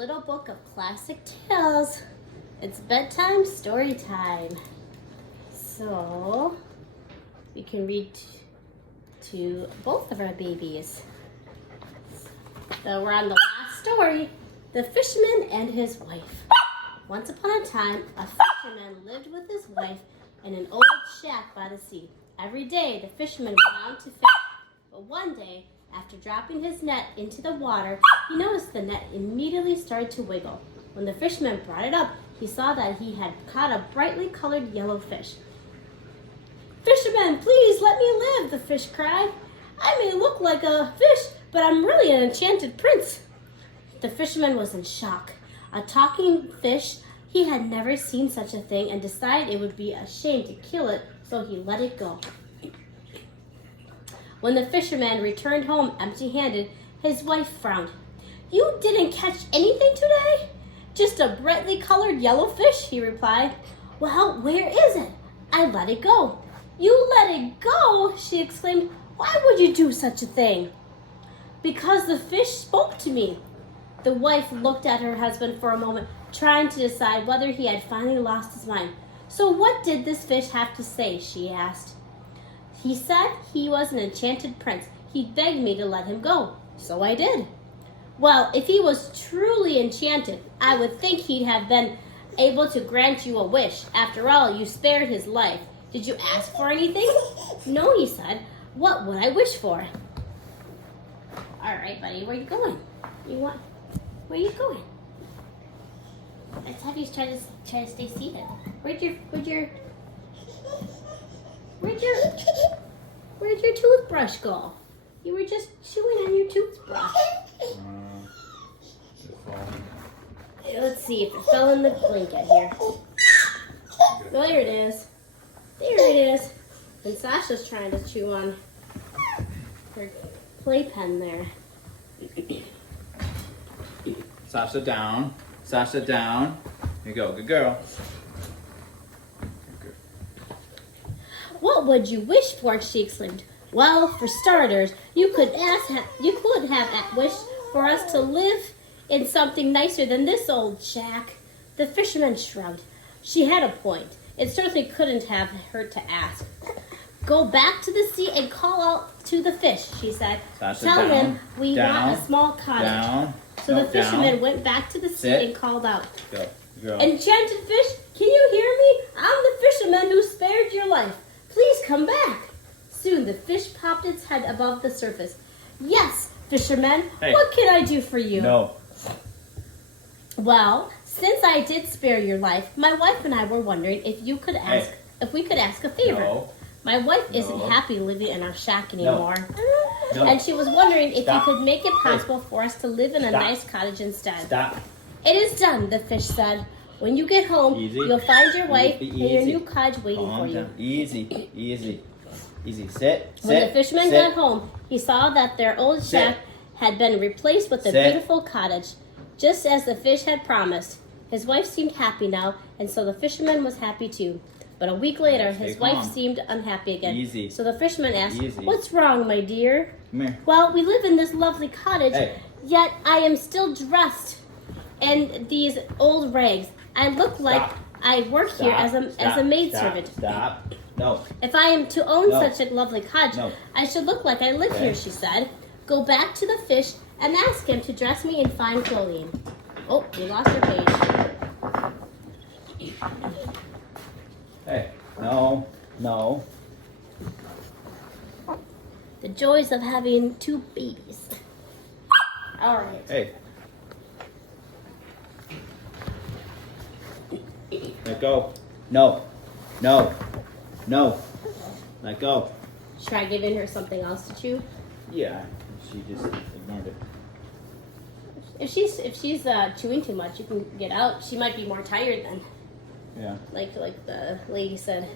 little book of classic tales. It's bedtime story time. So we can read to both of our babies. So we're on the last story, The Fisherman and His Wife. Once upon a time, a fisherman lived with his wife in an old shack by the sea. Every day, the fisherman went out to fish. But one day, after dropping his net into the water, he noticed the net immediately started to wiggle. When the fisherman brought it up, he saw that he had caught a brightly colored yellow fish. "Fisherman, please let me live," the fish cried. "I may look like a fish, but I'm really an enchanted prince." The fisherman was in shock. A talking fish, he had never seen such a thing and decided it would be a shame to kill it, so he let it go. When the fisherman returned home empty-handed, his wife frowned. "You didn't catch anything today?" "Just a brightly colored yellow fish," he replied. "Well, where is it?" "I let it go." "You let it go?" she exclaimed. "Why would you do such a thing?" "Because the fish spoke to me." The wife looked at her husband for a moment, trying to decide whether he had finally lost his mind. "So what did this fish have to say?" she asked. "He said he was an enchanted prince. He begged me to let him go. So I did." "Well, if he was truly enchanted, I would think he'd have been able to grant you a wish. After all, you spared his life. Did you ask for anything?" "No," he said. "What would I wish for?" "All right, buddy, where are you going? Where are you going?" Let's have you try to stay seated. Where'd your toothbrush go? You were just chewing on your toothbrush. Let's see if it fell in the blanket here. There it is. There it is. And Sasha's trying to chew on her playpen there. Sasha down. Sasha down. Here you go. Good girl. Good. "What would you wish for?" she exclaimed. "Well, for starters, you could have wished for us to live in something nicer than this old shack." The fisherman shrugged. She had a point. It certainly couldn't have hurt to ask. "Go back to the sea and call out to the fish," she said. Sasha, "Tell down, him we down, want a small cottage." Down. So No, the fisherman down. went back to the sea Sit. and called out, Go. Girl. "Enchanted fish, can you hear me? I'm the fisherman who spared your life. Please come back." Soon the fish popped its head above the surface. "Yes, fisherman, Hey. what can I do for you?" No. "Well, since I did spare your life, my wife and I were wondering if we could ask a favor. No. My wife isn't No. happy living in our shack anymore. No. And she was wondering if Stop. you could make it possible for us to live in a Stop. nice cottage instead." Stop. "It is done," the fish said. "When you get home, Easy. you'll find your wife and your Easy. new cottage waiting Calm for you." down. Easy. Easy. Easy. Sit. When Sit. the fisherman Sit. got home, he saw that their old Sit. shack had been replaced with a Sit. beautiful cottage, just as the fish had promised. His wife seemed happy now, and so the fisherman was happy too. But a week later, Stay his wife calm. seemed unhappy again. Easy. So the fisherman asked, Easy. "What's wrong, my dear?" Come here. "Well, we live in this lovely cottage, Hey. yet I am still dressed in these old rags. I look like Stop. I work here as a maidservant. Stop. No. If I am to own No. such a lovely cottage, No. I should look like I live Okay. here," she said. "Go back to the fish and ask him to dress me in fine clothing." Oh, we lost our page. Hey. No. No. The joys of having two babies. All right. Hey. Let go. No. No. No. Let go. Try giving her something else to chew. Yeah. She just ignored it. If she's chewing too much, you can get out. She might be more tired than Yeah. like the lady said.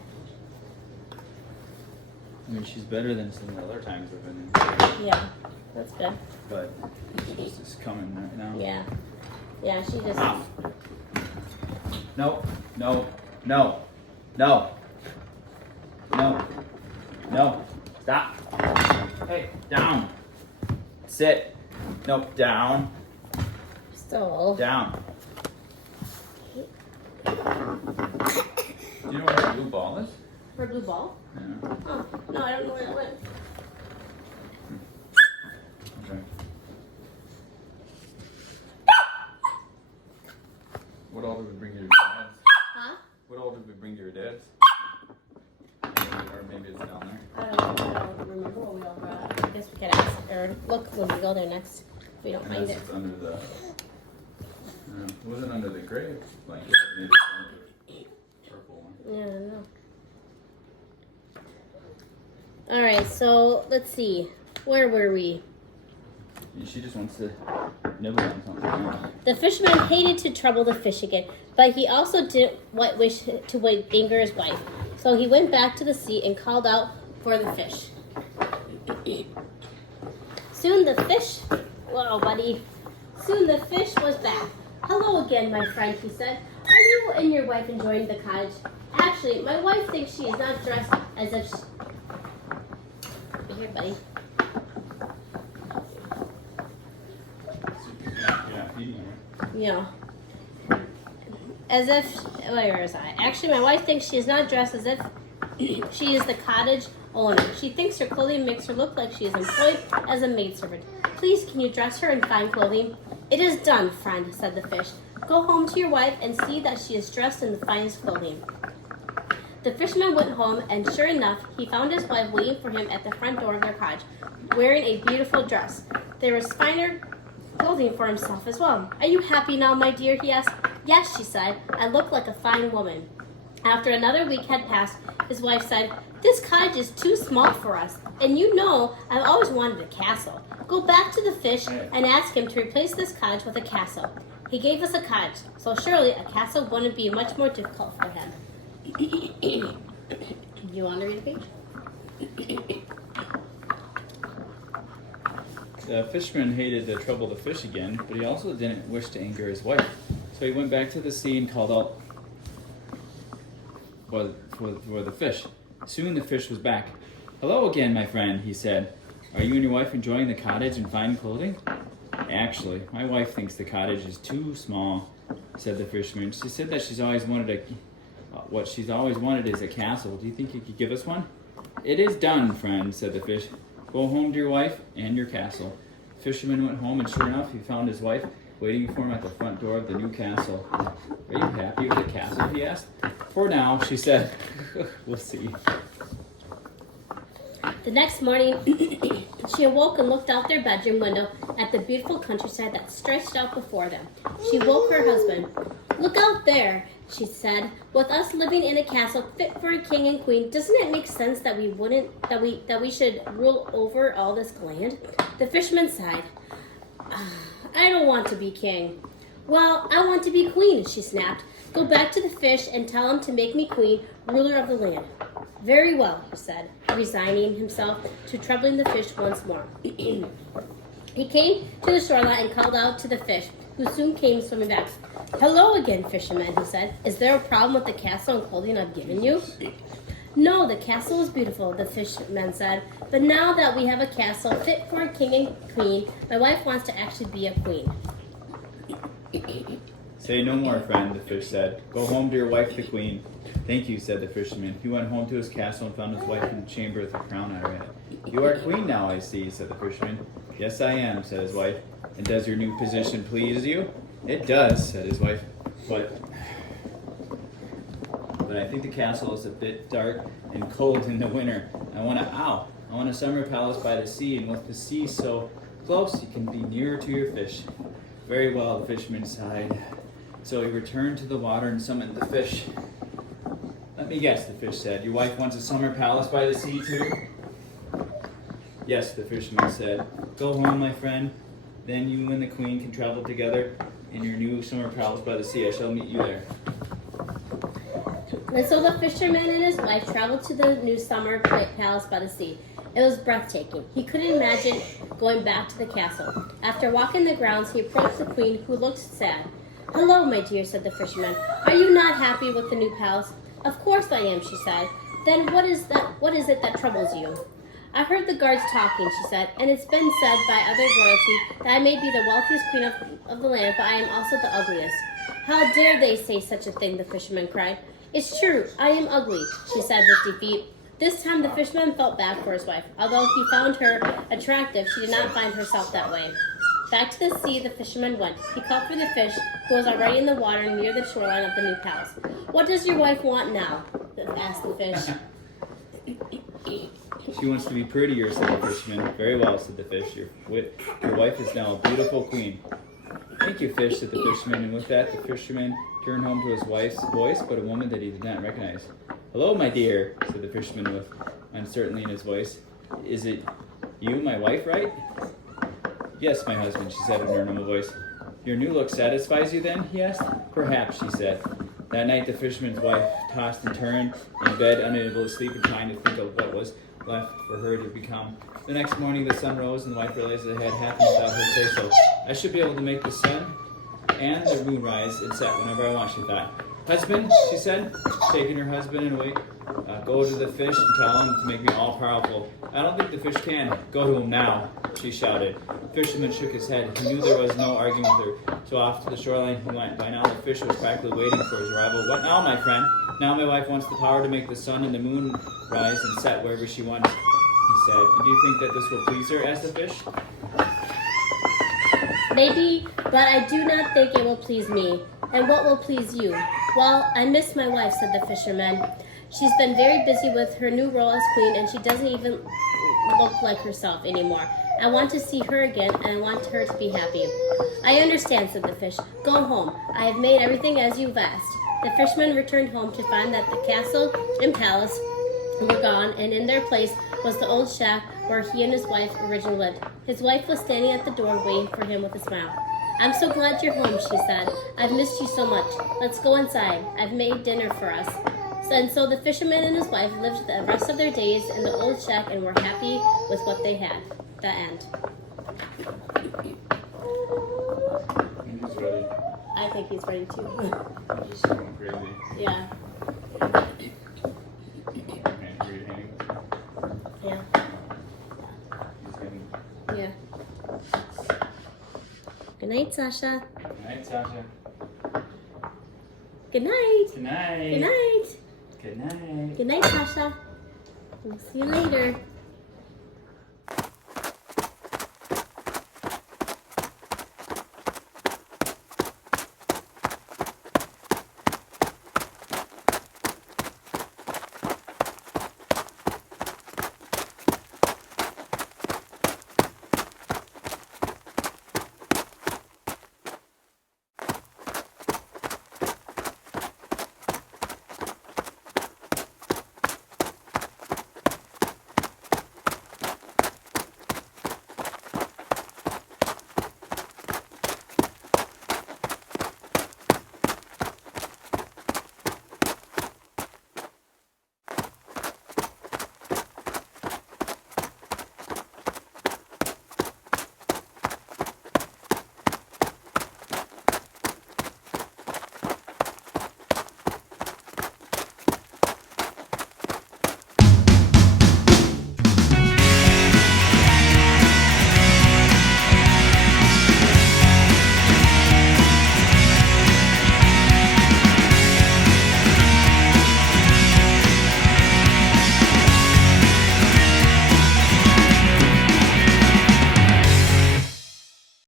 I mean, she's better than some of the other times we've been in. Yeah, that's good. But she's just coming right now. Yeah, yeah. She just. Off. No. No. No. No. No. No. Stop. Hey, down. Sit. Nope, down. So. Down. Do you know where the blue ball is? Her blue ball? Yeah. Oh, no, I don't know where it went. Okay. What all did we bring to your dad's? Huh? What all did we bring to your dad's? Or maybe it's down there. I don't remember what we all brought. I guess we could ask, or look when we go there next, if we don't find it. It's under the. It wasn't under the gray blanket. Maybe it's under the purple one. Yeah, I know. Alright, so let's see. Where were we? She just wants to nibble on something. The fisherman hated to trouble the fish again, but he also didn't wish to anger his wife. So he went back to the sea and called out for the fish. Soon the fish was back. Hello again, my friend, he said. Are you and your wife enjoying the cottage? Actually, my wife thinks she is not dressed as if she... Here, buddy. Yeah. As if, where is I? Actually, my wife thinks she is not dressed as if she is the cottage owner. She thinks her clothing makes her look like she is employed as a maidservant. Please, can you dress her in fine clothing? It is done, friend, said the fish. Go home to your wife and see that she is dressed in the finest clothing. The fisherman went home, and sure enough, he found his wife waiting for him at the front door of their cottage, wearing a beautiful dress. There was finer clothing for himself as well. Are you happy now, my dear? He asked. Yes, she said. I look like a fine woman. After another week had passed, his wife said, This cottage is too small for us, and you know I've always wanted a castle. Go back to the fish and ask him to replace this cottage with a castle. He gave us a cottage, so surely a castle wouldn't be much more difficult for him. You want to read a page? The fisherman hated to trouble the fish again, but he also didn't wish to anger his wife. So he went back to the sea and called out for the fish. Soon the fish was back. Hello again, my friend, he said. Are you and your wife enjoying the cottage and fine clothing? Actually, my wife thinks the cottage is too small, said the fisherman. She said that she's always wanted what she's always wanted is a castle. Do you think you could give us one? It is done, friend, said the fish. Go home to your wife and your castle. The fisherman went home, and sure enough, he found his wife waiting for him at the front door of the new castle. Are you happy with the castle? He asked. For now, she said. We'll see. The next morning, she awoke and looked out their bedroom window at the beautiful countryside that stretched out before them. She woke her husband. Look out there, she said. With us living in a castle fit for a king and queen, doesn't it make sense that we should rule over all this land? The fisherman sighed. I don't want to be king. Well, I want to be queen, she snapped. Go back to the fish and tell him to make me queen, ruler of the land. Very well, he said, resigning himself to troubling the fish once more. He came to the shoreline and called out to the fish, who soon came swimming back. Hello again, fisherman, he said. Is there a problem with the castle and clothing I've given you? No, the castle is beautiful, the fisherman said. But now that we have a castle fit for a king and queen, my wife wants to actually be a queen. Say no more, friend, the fish said. Go home to your wife, the queen. Thank you, said the fisherman. He went home to his castle and found his wife in the chamber with a crown on her head. You are queen now, I see, said the fisherman. Yes, I am, said his wife. And does your new position please you? It does, said his wife. But I think the castle is a bit dark and cold in the winter. I want a summer palace by the sea, and with the sea so close, you can be nearer to your fish. Very well, the fisherman sighed. So he returned to the water and summoned the fish. Let me guess, the fish said. Your wife wants a summer palace by the sea, too? Yes, the fisherman said. Go home, my friend. Then you and the queen can travel together in your new summer palace by the sea. I shall meet you there. And so the fisherman and his wife traveled to the new summer palace by the sea. It was breathtaking. He couldn't imagine going back to the castle. After walking the grounds, he approached the queen, who looked sad. Hello, my dear, said the fisherman. Are you not happy with the new palace? Of course I am, she said. Then what is it that troubles you? I heard the guards talking, she said, and it's been said by other royalty that I may be the wealthiest queen of the land, but I am also the ugliest. How dare they say such a thing, the fisherman cried. It's true, I am ugly, she said with defeat. This time the fisherman felt bad for his wife. Although he found her attractive, she did not find herself that way. Back to the sea the fisherman went. He called for the fish, who was already in the water near the shoreline of the new palace. What does your wife want now? Asked the fish. She wants to be prettier, said the fisherman. Very well, said the fish. Your wife is now a beautiful queen. Thank you, fish, said the fisherman, and with that the fisherman turned home to his wife's voice, but a woman that he did not recognize. Hello, my dear, said the fisherman with uncertainty in his voice. Is it you, my wife, right? Yes, my husband, she said in her normal voice. Your new look satisfies you then, he asked. Perhaps, she said. That night the fisherman's wife tossed and turned in bed, unable to sleep and trying to think of what was left for her to become. The next morning the sun rose and the wife realized it had happened without her say-so. I should be able to make the sun and the moon rise and set whenever I want, she thought. Husband, she said, taking her husband away, go to the fish and tell him to make me all-powerful. I don't think the fish can. Go to him now, she shouted. The fisherman shook his head. He knew there was no arguing with her, so off to the shoreline he went. By now the fish was practically waiting for his arrival. What now, my friend? Now my wife wants the power to make the sun and the moon rise and set wherever she wants, he said. And do you think that this will please her? Asked the fish. Maybe, but I do not think it will please me. And what will please you? Well, I miss my wife, said the fisherman. She's been very busy with her new role as queen, and she doesn't even look like herself anymore. I want to see her again, and I want her to be happy. I understand, said the fish. Go home. I have made everything as you've asked. The fisherman returned home to find that the castle and palace were gone, and in their place was the old shack where he and his wife originally lived. His wife was standing at the door waiting for him with a smile. I'm so glad you're home, she said. I've missed you so much. Let's go inside. I've made dinner for us. And so the fisherman and his wife lived the rest of their days in the old shack and were happy with what they had. The end. He's ready. I think he's ready too. He's just going crazy. Yeah. Okay, read it, Hank. Yeah. He's getting... Yeah. Good night, Sasha. Good night, Sasha. Good night. Good night. Good night. Good night. Good night, Sasha. We'll see you later.